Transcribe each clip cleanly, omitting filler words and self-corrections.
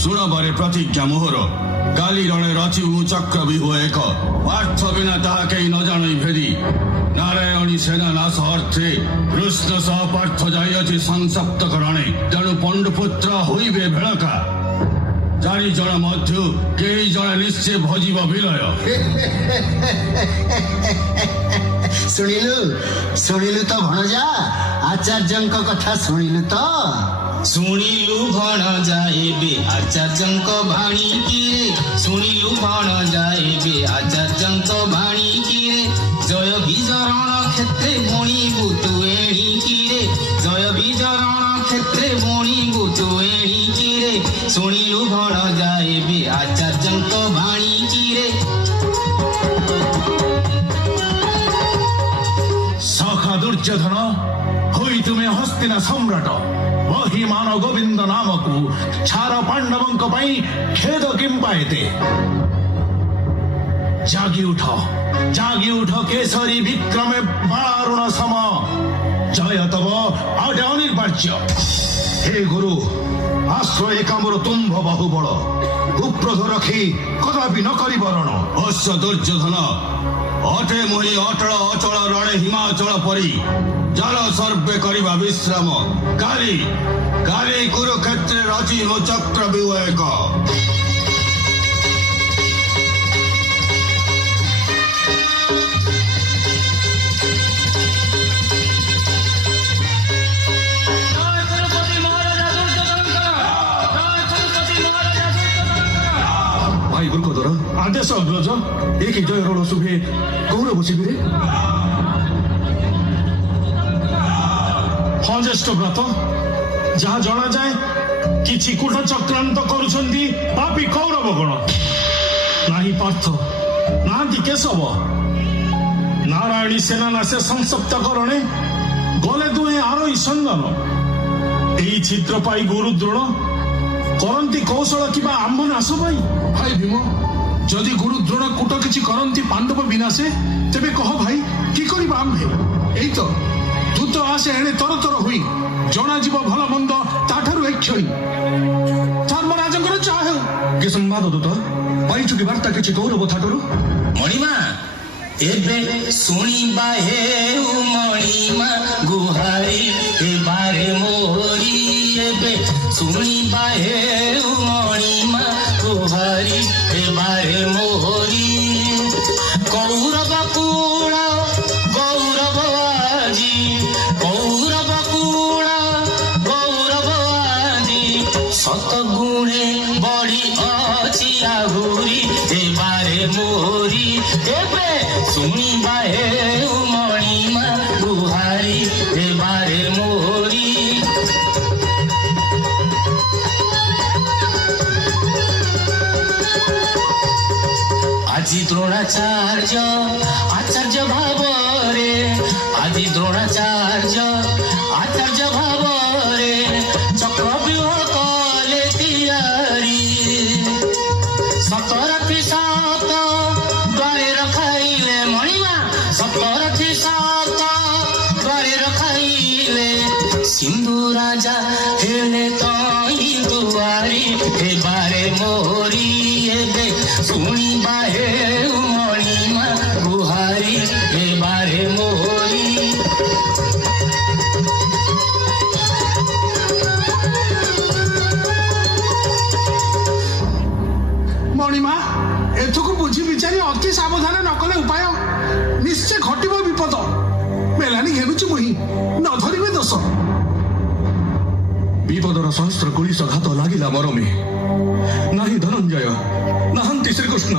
ଶୁଣବାରେ ପ୍ରତିଜ୍ଞା ମୋହର କାଲି ରଣେ ରଚିବୁ ଚକ୍ରବ୍ୟୁହ ଏକ ପାର୍ଥ ବିନା ତାହା କେହି ନ ଜାଣି ଭେଦି ନାରାୟଣୀ ସେନା ନାଶ ଅର୍ଥେ କୃଷ୍ଣ ସହ ପାର୍ଥ ଯାଇଅଛି ସଂସପ୍ତକ ରଣେ ତେଣୁ ପଣ୍ଡୁପୁତ୍ର ହୋଇବେ ଭେଳକା 4 ଜଣ ମଧ୍ୟ କେହି ଜଣେ ନିଶ୍ଚୟ ଭଜିବ ବିଲୟ। ଶୁଣିଲୁ ତ ଭଣଜା ଆଚାର୍ଯ୍ୟଙ୍କ କଥା ଶୁଣିଲୁ ତ? ଶୁଣିଲୁ ଭଣଜା ଏବେ ଆଚାର୍ଯ୍ୟଙ୍କ ବାଣୀ କିରେ ଶୁଣିଲୁ ଭଣଜା ଏବେ ଆଚାର୍ଯ୍ୟଙ୍କ ବାଣୀ କିରେ ଜୟ ବିଜରଣ କ୍ଷେତ୍ରେ ବଣିବୁ ତୁ ଏଣିକିରେ ଜୟ ବିଜରଣ କ୍ଷେତ୍ରେ ବଣିବୁ ତୁ ଏଣିକିରେ ଶୁଣିଲୁ ଭଣଜା ଏବେ ଆଚାର୍ଯ୍ୟଙ୍କ ବାଣୀ କିରେ। ସଖା ଦୁର୍ଯ୍ୟୋଧନ ହୋଇ ତୁମେ ହସ୍ତିନା ସମ୍ରାଟ ମହିମାନ ଗୋବିନ୍ଦ ନାମକୁ ଛାର ପାଣ୍ଡବଙ୍କ ପାଇଁ ଖେଦ କିମ୍ବା ଏତେ ଜାଗି ଉଠ କେଶରୀ ବିକ୍ରମେ ବାରୁଣ ସମ ଜୟ ତବ ଆଡେ ଅନିର୍ବାର୍ଯ୍ୟ। ହେ ଗୁରୁ ଆଶ୍ରୟ ଏକାମ୍ବର ତୁମ୍ଭ ବାହୁବଳ କୁପ୍ରୋଧ ରଖି କଦାପି ନ କରିବରଣ। ଅଶ୍ଵ ଦୁର୍ଯ୍ୟୋଧନ ଅଟେ ମୋହି ଅଟଳ ଅଚଳ ରଣେ ହିମାଚଳ ପରି ଜଳ ସର୍ବେ କରିବା ବିଶ୍ରାମ କାଲି କୁରୁକ୍ଷେତ୍ରରେ ରଚିବ ଚକ୍ରବ୍ୟୁହ ଏକ। ଭାଇ ଗୁରୁକଦର ଆଦେଶ ଅଗ୍ରଜ ଏ କି ଜୟ ରଣ ଶୁଭେ କୌରବ ଶିବିରେ। ହଁ ଜ୍ୟେଷ୍ଠ ବ୍ରତ ଯାହା ଜଣାଯାଏ କିଛି କୂଟ ଚକ୍ରାନ୍ତ କରୁଛନ୍ତି ପାପୀ କୌରବ ଗଣ। ନାହିଁ ପାର୍ଥ ନାହାନ୍ତି କେଶବ ନାରାୟଣୀ ସେନା ନାଶେ ସଂସପ୍ତ କରଣେ ଗଲେ ଦୁହେଁ ଆରୋହୀ ସନ୍ଦନ। ଏହି ଛିଦ୍ର ପାଇ ଗୁରୁ ଦ୍ରୋଣ କରନ୍ତି କୌଶଳ କିମ୍ବା ଆମ୍ଭ ନାଶ ପାଇଁ। ଭାଇ ଭୀମ ଯଦି ଗୁରୁ ଦ୍ରୋଣ କୂଟ କିଛି କରନ୍ତି ପାଣ୍ଡବ ବିନାଶେ ତେବେ କହ ଭାଇ କି କରିବା ଆମ୍ଭେ? ଏଇ ତ ତୁ ତ ଆସେ ଏଣେ ତରତର ହୋଇ ଜଣାଯିବ ଭଲ ମନ୍ଦ ତାଠାରୁ ଏକ୍ଷଣି ଧର୍ମରାଜଙ୍କର ଚାହା ହେଉ। କି ସମ୍ବାଦ ଦୂତ ପାଇଛୁ କି ବାର୍ତ୍ତା କିଛି କୌରବ ଥାଟରୁ? ମଣିମା ଏବେ ଶୁଣିବା ହେଉ ମଣିମା ଗୁହାରି ହେବାରେ ମୋରି ଏବେ ଶୁଣିବା ହେଉ ମଣିମା ଗୁହାରି ହେବାରେ ମୋରି। କୌରବ କୁଳ ଗୌରବ ଆଜି କୌରବ କୁଳ ଗୌରବ ଆଜି ଶତଗୁଣେ ବଢି ଅଛି ଆହୁରି ହେବାରେ ମୋରି ଏବେ ଶୁଣିବା ହେଉ ମଣିମା ଗୁହାରି ହେବାରେ ମୋରି। ଆଜି ଦ୍ରୋଣାଚାର୍ଯ୍ୟ ଆଚାର୍ଯ୍ୟ ଭାବରେ ଆଜି ଦ୍ରୋଣାଚାର୍ଯ୍ୟ ଆଚାର୍ଯ୍ୟ ଭାବରେ ଚକ୍ରବ୍ୟୁହ କଲେ ତିଆରି। ସତରଥି ସାତ ଦ୍ୱାରେ ରଖାଇଲେ ମଣିମା ସତରଥି ସାତ ଦ୍ୱାରେ ରଖାଇଲେ ସିନ୍ଧୁ ରାଜା ହେଲେ ତଇ ଦୁଆରି ହେବାରେ ମୋରି ଏବେ ଶୁଣିବା ହେଉ ମଣିମା ଗୁହାରି ହେବାରେ ମୋରି। ମଣିମା ଏଥକୁ ବୁଝି ବିଚାରି ଅତି ସାବଧାନ ନ କଲେ ଉପାୟ ନିଶ୍ଚୟ ଘଟିବ ବିପଦ। ମେଲାନି ଘେରୁଛି ମୁହିଁ ନ ଧରିବେ ଦୋଷ। ବିପଦର ସହସ୍ର କୁଳିଶ ଘାତ ଲାଗିଲା ମରମେ ନାହିଁ ଧନଞ୍ଜୟ ନାହାନ୍ତି ଶ୍ରୀକୃଷ୍ଣ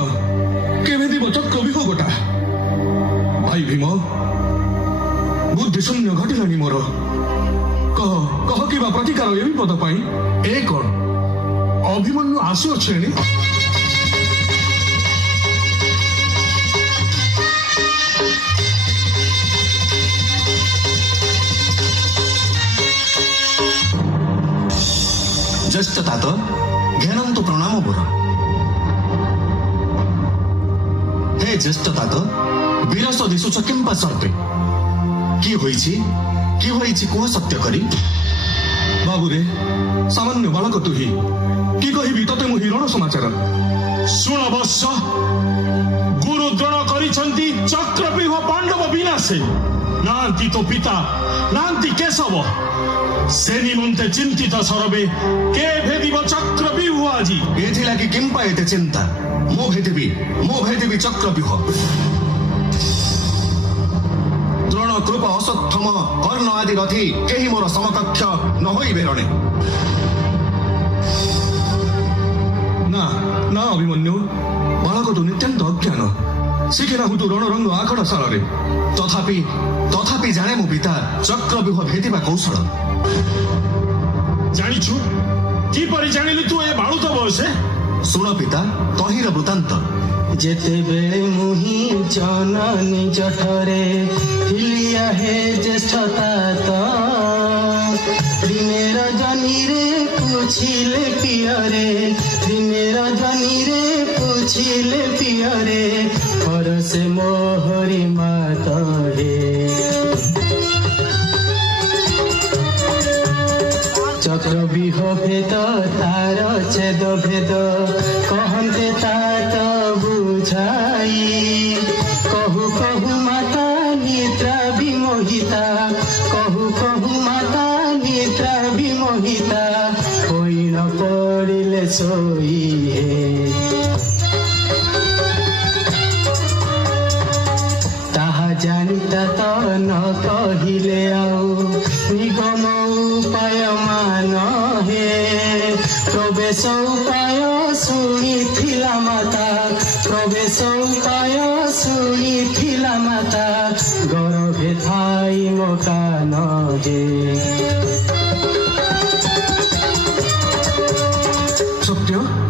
କେବେ দিব ଚକ୍ରବ୍ୟୁହ ଗୋଟା। ଭାଇ ଭୀମ ବୁଦ୍ଧି ଶୂନ୍ୟ ଘଟିଲାଣି ମୋର କହ କିବା ପ୍ରତିକାର ଏ ବିପଦ ପାଇଁ। ଏ କଣ ଅଭିମନ୍ୟୁ ଆସୁଅଛି ଏଣେ? ଜ୍ୟେଷ୍ଠ ତାତ ଘେଣନ୍ତୁ ପ୍ରଣାମ ବର। ହେ ଜ୍ୟେଷ୍ଠ ତାତ ବିରସ ଦିଶୁଛ କିମ୍ବା ସର୍ବେ কি হয়েছি কুহ সত্য করি। ବାବୁରେ ସାମାନ୍ୟ ବାଳକ ତୁହି କି କହିବି ତୋତେ ମୁଁ ହିରଣ ସମାଚାର। ଶୁଣ ବତ୍ସ, ଗୁରୁ ଦ୍ରୋଣ କରିଛନ୍ତି ଚକ୍ରବ୍ୟୁହ ପାଣ୍ଡବ ବିନାଶେ। ନାହାନ୍ତି ତୋ ପିତା, ନାହାନ୍ତି କେଶବ। ସେ ନିମନ୍ତେ ଚିନ୍ତିତ ସରବେ କେ ଭେଦିବ ଚକ୍ରବ୍ୟୁହ ଆଜି। ଏଥିଲାଗି କିମ୍ପା ଏତେ ଚିନ୍ତା? ମୁଁ ଭେଦିବି ଚକ୍ରବ୍ୟୁହ। ଦ୍ରୋଣ କୃପ ଅଶ୍ୱତ୍ଥମ କର୍ଣ୍ଣ ଆଦି ରଥି କେହି ମୋର ସମକକ୍ଷ ନ ହୋଇବେ ରଣେ। ନା ନା ଅଭିମନ୍ୟୁ, ବାଳକ ତୁ ନିତ୍ୟାନ୍ତ ଅଜ୍ଞାନ। ଶିଖିନା ହୁତୁ ରଣରଙ୍ଗ ଆଖଡ଼ଶାଳରେ। ତଥାପି ଜାଣେ ମୋ ପିତା ଚକ୍ରବ୍ୟୁହ ଭେଦିବା କୌଶଳ। ଜାଣିଛୁ? କିପରି ଜାଣିଲୁ ତୁ ଏ ବାଳୁତ ବୟସେ? ଶୁଣ ପିତା, ତହିଁର ବୃତ୍ତାନ୍ତ। ଯେତେବେଳେ ମୁହିଁ ଜନନୀ ଜଠରେ ଥିଲିଆ ହେ ଜ୍ୟେଷ୍ଠତା ତ ଦିନେ ରଜନୀରେ ପୁଛିଲେ ପିୟରେ, ଦିନେ ରଜନୀରେ ପୁଛିଲେ ପିୟରେ ପରସେ ମୋହରି ମାତ ହେ। ଚକ୍ରବ୍ୟୁହ ଭେଦ ତାର ଛେଦ ଭେଦ କହନ୍ତେ तात ବୁଝାଇ। କହୁ କହୁ ମାତା ନିଦ୍ରା ବିମୋହିତା, କହୁ କହୁ ମାତା ନିଦ୍ରା ବିମୋହିତା ହୋଇ ନ ପଡ଼ିଲେ ଶୋଇ ହେ। ତାହା ଜାଣିତା ତ ନ କହିଲେ ଆଉ ନିଗମ ଉପାୟ ମାନ ହେ। ପ୍ରବେଶ ଉପାୟ ଶୁଣିଥିଲା ମାତା, ପ୍ରବେଶ ଉପାୟ ଶୁଣିଥିଲା ମାତା ଗର୍ଭେ ଥାଇ ମୋ କାନ ହେ।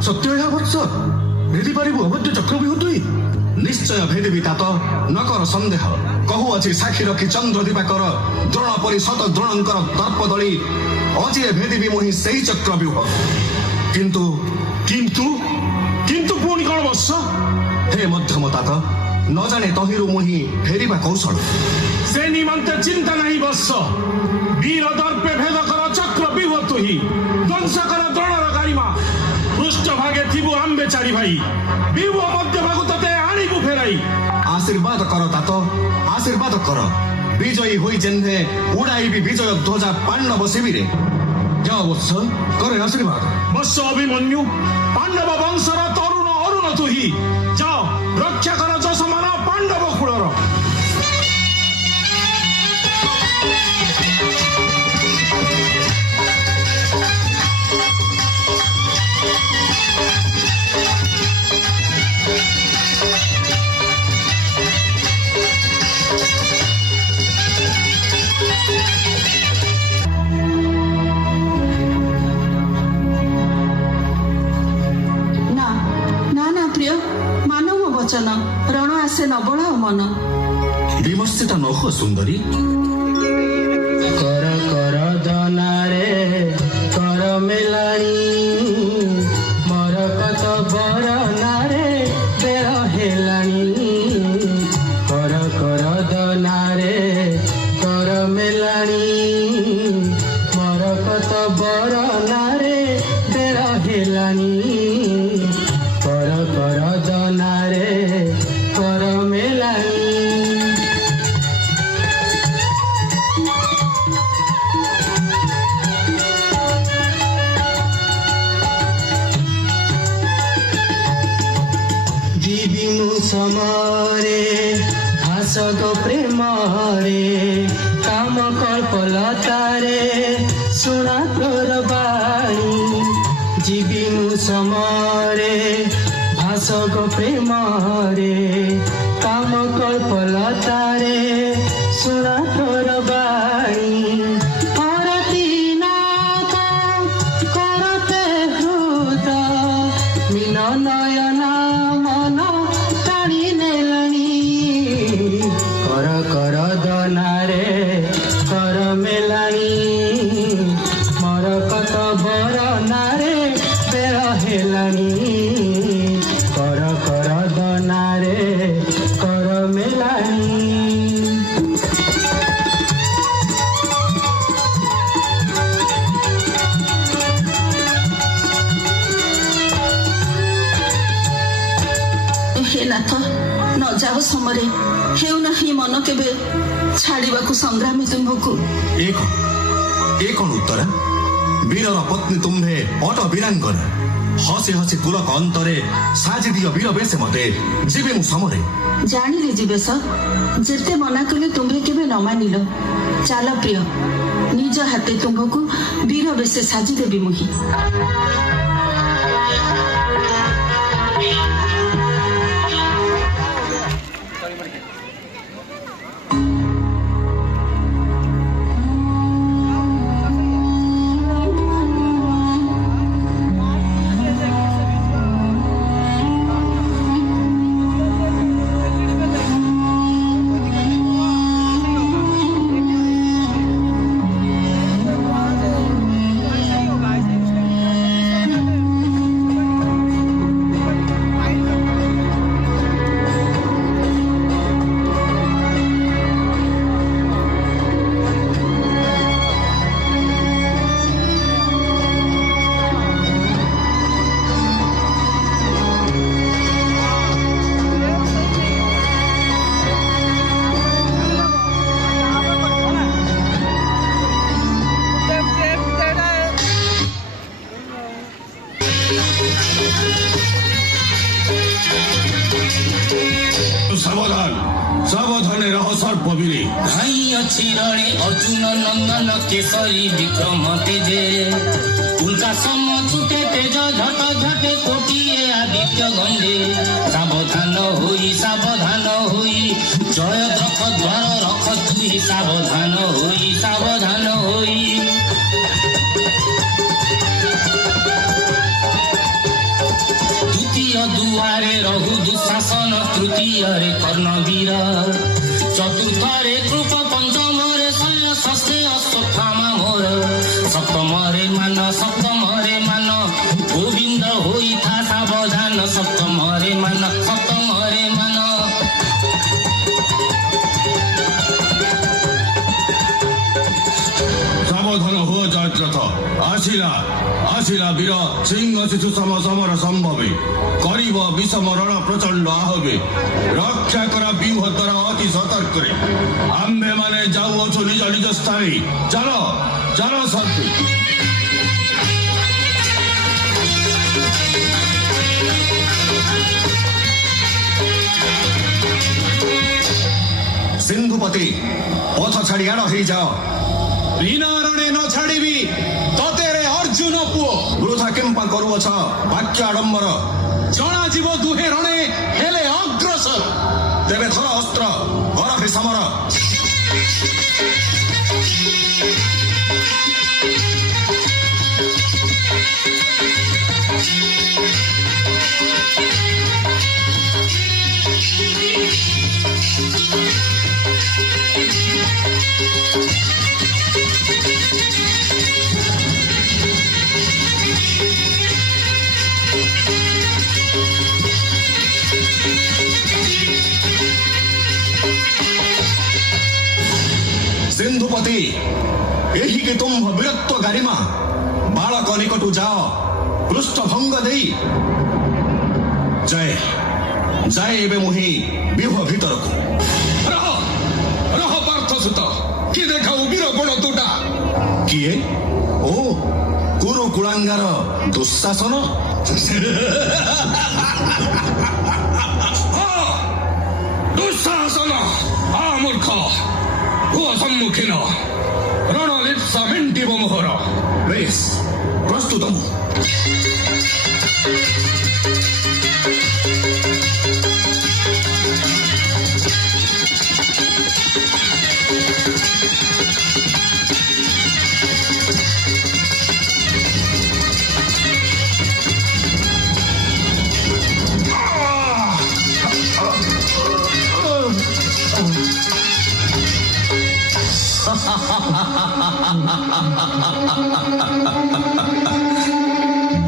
ସତ୍ୟ ଏହା ବତ୍ସ, ଭେଦି ପାରିବୁ ଅବଧ୍ୟ ଚକ୍ରବ୍ୟୁହ ତୁଇ? ନିଶ୍ଚୟ ଭେଦିବି ତାତ, ନ କର ସନ୍ଦେହ। କହୁଅଛି ସାକ୍ଷୀ ରଖି ଚନ୍ଦ୍ର ଦିବାକର, ଦ୍ରୋଣ ପରି ଶତ ଦ୍ରୋଣଙ୍କର ଦର୍ପ ଦଳି ଅଜିଏ ଭେଦିବି ମୁହିଁ ସେଇ ଚକ୍ରବ୍ୟୁହ। କିନ୍ତୁ କିନ୍ତୁ ପୁଣି କଣ ବତ୍ସ? ହେ ମଧ୍ୟମ तात, ନ ଜାଣେ ତହିଁରୁ ମୁହିଁ ଫେରିବା କୌଶଳ। ସେ ନିମନ୍ତେ ଚିନ୍ତା ନାହିଁ ବତ୍ସ। ବୀର ଦର୍ପେ ଭେଦ କର ଚକ୍ରବ୍ୟୁହ ତୁହି, ଧ୍ୱଂସ କର ଦ୍ରୋଣର ଗାରିମା। ପୃଷ୍ଠ ଭାଗେ ଥିବୁ ଆମ୍ବେ ଚାରି ଭାଇ, ବିଭୁ ମଧ୍ୟ ଭାଗୁ ତତେ ଆଣିବୁ ଫେରାଇ। ଆଶୀର୍ବାଦ କର तात, ଆଶୀର୍ବାଦ କର। ବିଜୟୀ ହୋଇ ଯେହ୍ନେ ଉଡ଼ାଇବି ବିଜୟ ଧ୍ୱଜା ପାଣ୍ଡବ ଶିବିରେ। ଯାଅ ବତ୍ସ, କରେ ଆଶୀର୍ବାଦ। ବତ୍ସ ଅଭିମନ୍ୟୁ, ପାଣ୍ଡବ ବଂଶର ତରୁଣ ଅରୁଣ ତୁହି। ଯାଅ ରକ୍ଷା କର ଯଶମାନ ପାଣ୍ଡବ କୁଳର। ବଚନ ରଣ ଆସେ ନବଳ ମନ। ବିମର୍ଷିତ ନ ହୁଅ ସୁନ୍ଦରୀ। କର କର ଦନାରେ କର ମେଲାଣି, ମୋର କତ ବର ନାରେ ବେଳ ହେଲାଣି। କର କର ଦନାରେ କର ମେଲାଣି, ମୋର କତ ବର ନାରେ ବେଳ ହେଲାଣି। କର କର ଦନାରେ କର ମେଲାଣି। ସମରେ ହାସଦ ପ୍ରେମରେ କାମ କଳ୍ପଲତାରେ ଶୁଣା ତୋର ବାଣୀ। ଯିବି ମୁଁ ସମରେ ଭାସକ ପ୍ରେମରେ କାମ କଳ୍ପଲତାରେ ଶୁଣା ତୋର ବାଣୀ। ହରତି ନାଥ କରତେ ହୃଦ ମିନ ନୟନା କର ଦନାରେ କର ମେଲାଣି, ମୋର କତ ବର ନାରେ ବେଳ ହେଲାଣି। କର କର ଦନାରେ କର ମେଲାଣି। ନ ଯାଉ ସମୟରେ ହେଉନାହିଁ ମନ କେବେ ଛାଡ଼ିବାକୁ ସଂଗ୍ରାମୀ ତୁମ୍ଭକୁ। ଏ କଣ ଉତ୍ତର? ବୀରର ପତ୍ନୀ ତୁମ୍ଭେ ଅଟ ବୀରାଙ୍ଗନା। ହସି ହସି କୁଲକ ଅନ୍ତରେ ସାଜି ଦିଅ ବୀର ବେଶ ମତେ, ଯିବେ ମୁଁ ସମରେ। ଜାଣିଲି ଯିବେଶ, ଯେତେ ମନା କଲେ ତୁମ୍ଭେ କେବେ ନ ମାନିଲ। ଚାଲ ପ୍ରିୟ, ନିଜ ହାତେ ତୁମ୍ଭକୁ ବୀର ବେଶେ ସାଜିଦେବି ମୁହିଁ। সাবধান, সাবধানে রহ সর্পবীরে। ভাই ଅଛି ରଣେ ଅର୍ଜୁନ ନନ୍ଦନ କେଶରୀ ବିକ୍ରମ ତେଜେ। ଉଲ୍କା ସମ ଛୁଟେ ତେଜ ଝଟ ଝଟେ କୋଟିଏ ଆଦିତ୍ୟ ଗଣ୍ଡେ। ସାବଧାନ ହୋଇ ଜୟ ରଖ ଦ୍ୱାର ରଖ ତୁହି। ସାବଧାନ ହୋଇ ଦ୍ୱିତୀୟ ଦୁଆରେ ରହୁ ଦୁଃଶାସନ, ତୃତୀୟରେ କର୍ଣ୍ଣବୀର, ଚତୁର୍ଥରେ କୃପ, ପଞ୍ଚମରେ ଶୈଳ, ଷଷ୍ଠେ ଅଶ୍ୱତ୍ଥାମା ମୋର। ସପ୍ତମରେ ମାନ ଗୋବିନ୍ଦ ହୋଇଥା ସାବଧାନ। ସପ୍ତମରେ ମାନ সাবধান হো জয়দ্রথ। আসিলা বীর সিংহ শিশু সম সমর সম্ভবে। করিব বিষম রণ প্রচন্ড আহবে। রক্ষা করা ব্যূহ দ্বারা অতি সতর্করে। আম্ভে মানে যাউଅছু নিজ নিজ স্থানে। চাল সত্যি। ସିନ୍ଧୁପତି ପଥ ଛାଡ଼ି ଆଡ଼ ହେଇଯାଅ। ବିନା ରଣେ ନ ଛାଡ଼ିବି ତତେ ରେ ଅର୍ଜୁନ ପୁଅ। ବୃଥା କେମ୍ପା କରୁଅଛ ବାକ୍ୟ ଆଡମ୍ବର। ଜଣାଯିବ ଦୁହେଁ ରଣେ ହେଲେ ଅଗ୍ରସର। ତେବେ ଧର ଅସ୍ତ୍ର, କର ହେ ସମର। ସିନ୍ଧୁପତି, ଏହିକି ତୁମ୍ଭ ବୀରତ୍ୱ ଗାରିମା। ବାଳକ ନିକଟୁ ଯାଅ, ପୃଷ୍ଠଭଙ୍ଗ ଦେଇ ଯାଏ ଏବେ ମୁହିଁ ବିଭ ଭିତରକୁ। ରହ ପାର୍ଥ ସୁତ, କି ଦେଖାଉ ବୀର ଗୁଣ ତୁଟା। କିଏ? ଓ କୁରୁ କୁଳାଙ୍ଗାର ଦୁଃଶାସନ। ଦୁଃଶାସନ ମୂର୍ଖ, ହୁଅ ସମ୍ମୁଖୀନ। ରଣଲିପ୍ସା ମେଣ୍ଟିବ ମୋହର। ବେଶ ପ୍ରସ୍ତୁତ ମୁଁ।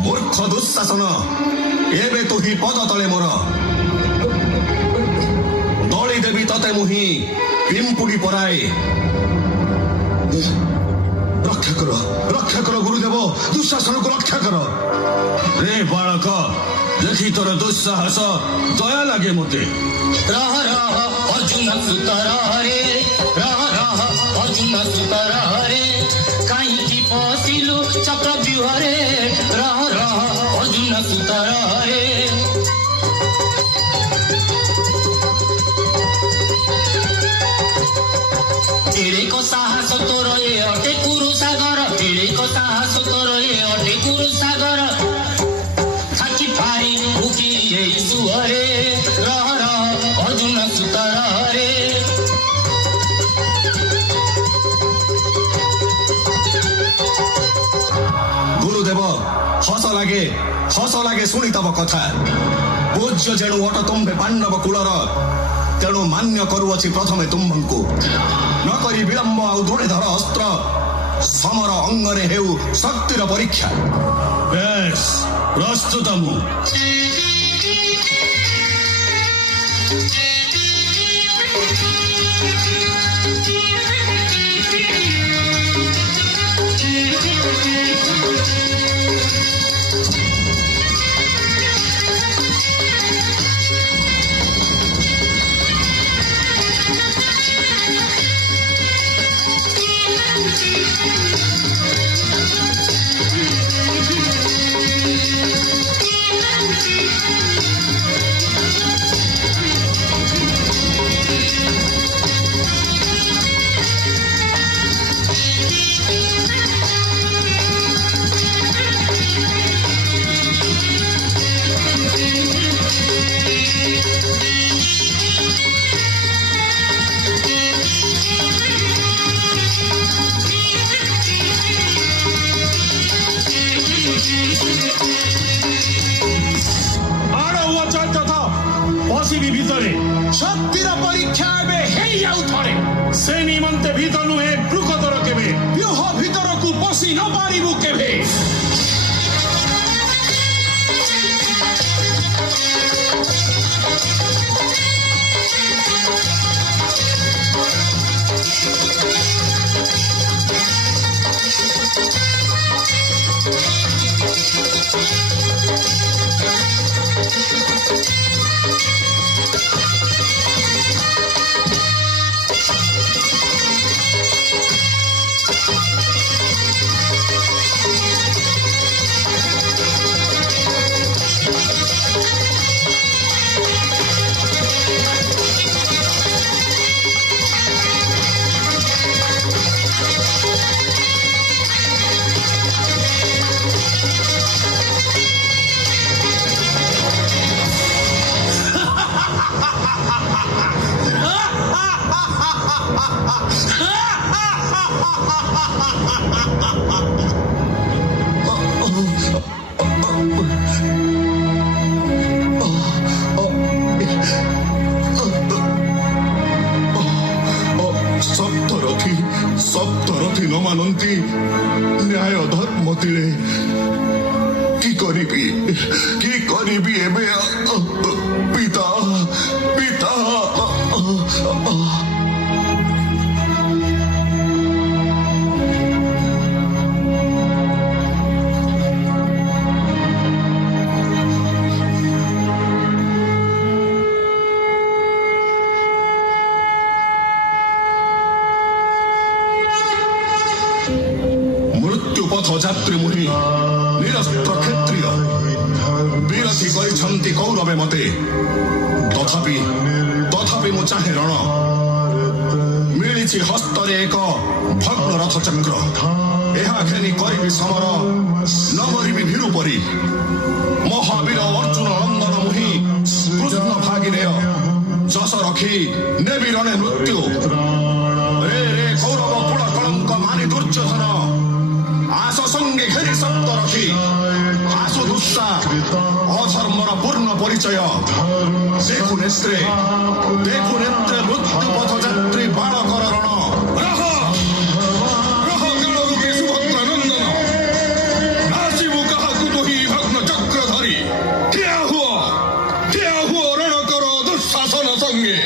ମୂର୍ଖ ଦୁଃଶାସନ, ଏବେ ତୁହି ପଦ ତଳେ ମୋର। ଦଳି ଦେବି ତତେ ମୁହିଁ ପିମ୍ପୁଡ଼ି ପରାଏ। ରକ୍ଷା କର ଗୁରୁଦେବ, ଦୁଃଶାସନକୁ ରକ୍ଷା କର। রে বালক, ଦେଖି ତୋର ଦୁଃସାହସ ଦୟା ଲାଗେ ମୋତେ। ରହ ରହ ଅର୍ଜୁନ ସୁତରରେ, ରହ ରହ ଅର୍ଜୁନ ସୁତରରେ, କାହିଁକି ପଶିଲୁ ଚକ୍ରବ୍ୟୁହରେ, ରହ ରହ ଅର୍ଜୁନ ସୁତରରେ। ଏଡ଼େକ ସାହସ ତୋର ଏ ଅଟେ କୁରୁ ସାଗର, ଏଡ଼େକ ସାହସ ତୋର ଏ ଅଟେ କୁରୁ ସାଗର, ଥାକି ପାରି ଉଠି ଏଇ ସୁଅରେ, ରହ ରହ ଅର୍ଜୁନ ସୁତରରେ। ଗୁରୁଦେବ ହସ ଲାଗେ ଶୁଣି ତବ କଥା। ପୂଜ୍ୟ ଯେଣୁ ଅଟ ତୁମ୍ଭେ ପାଣ୍ଡବ କୁଳର, ତେଣୁ ମାନ୍ୟ କରୁଅଛି ପ୍ରଥମେ ତୁମ୍ଭଙ୍କୁ। ନକରି ବିଳମ୍ବ ଆଉ ଦୃଢ଼େ ଧର ଅସ୍ତ୍ର, ସମର ଅଙ୍ଗରେ ହେଉ ଶକ୍ତିର ପରୀକ୍ଷା। ବେଶ ପ୍ରସ୍ତୁତ ମୁଁ। ପଶିବି ଭିତରେ, ଶକ୍ତିର ପରୀକ୍ଷା ଏବେ ହେଇଯାଉଥରେ। ସେ ନିମନ୍ତେ ଭିତ ନୁହେଁ ବୃକଦର କେବେ, ବ୍ୟୁହ ଭିତରକୁ ପଶି ନ ପାରିବୁ କେବେ। ସପ୍ତରଥୀ ନ ମାନନ୍ତି ନ୍ୟାୟ ଧର୍ମ ତିଳେ। କି କରିବି ଏବେ ପିତା ପିତା। ମୃତ୍ୟୁପଥ ଯାତ୍ରୀ ମୁହିଁ ନିରସ୍ତ୍ର କ୍ଷତ୍ରିୟ, ବିରତି କରିଛନ୍ତି କୌରବେ ମତେ। ତଥାପି ମୁଁ ଚାହେଁ ରଣ। ମିଳିଛି ହସ୍ତରେ ଏକ ଭଗ୍ନ ରଥ ଚକ୍ର, ଏହା ଘେନି କରିବି ସମର, ନ ମରିବି ଭୀରୁ ପରି। ମହାବୀର ଅର୍ଜୁନ ନନ୍ଦନ ମୁହିଁ କୃଷ୍ଣ ଭାଗିନେୟ, ଯଶ ରଖି ନେବି ରଣେ ମୃତ୍ୟୁ। ରେ କୌରବ କୁଳ କଳଙ୍କ ମାନି ଦୁର୍ଯ୍ୟୋଧନ, ଆସ ସଙ୍ଗେ ଘେରି ଶବ୍ଦ ରଖି। ଆସ ଦୁଃସା ଅଧର୍ମର ପୂର୍ଣ୍ଣ ପରିଚୟ। ଦେଖୁ ନେତ୍ରେ ମୃତ୍ୟୁ ପଥ ଯାତ୍ରୀ ବାଳକର ରଣ। ରହ କାଳରୂପୀ ସୁଭଦ୍ରା ନନ୍ଦନ, ଆସିବୁ କାହାକୁ ବହି ଭଗ୍ନ ଚକ୍ର ଧରି। ଠିଆ ହୁଅ ରଣ କର ଦୁଃଶାସନ ସଙ୍ଗେ।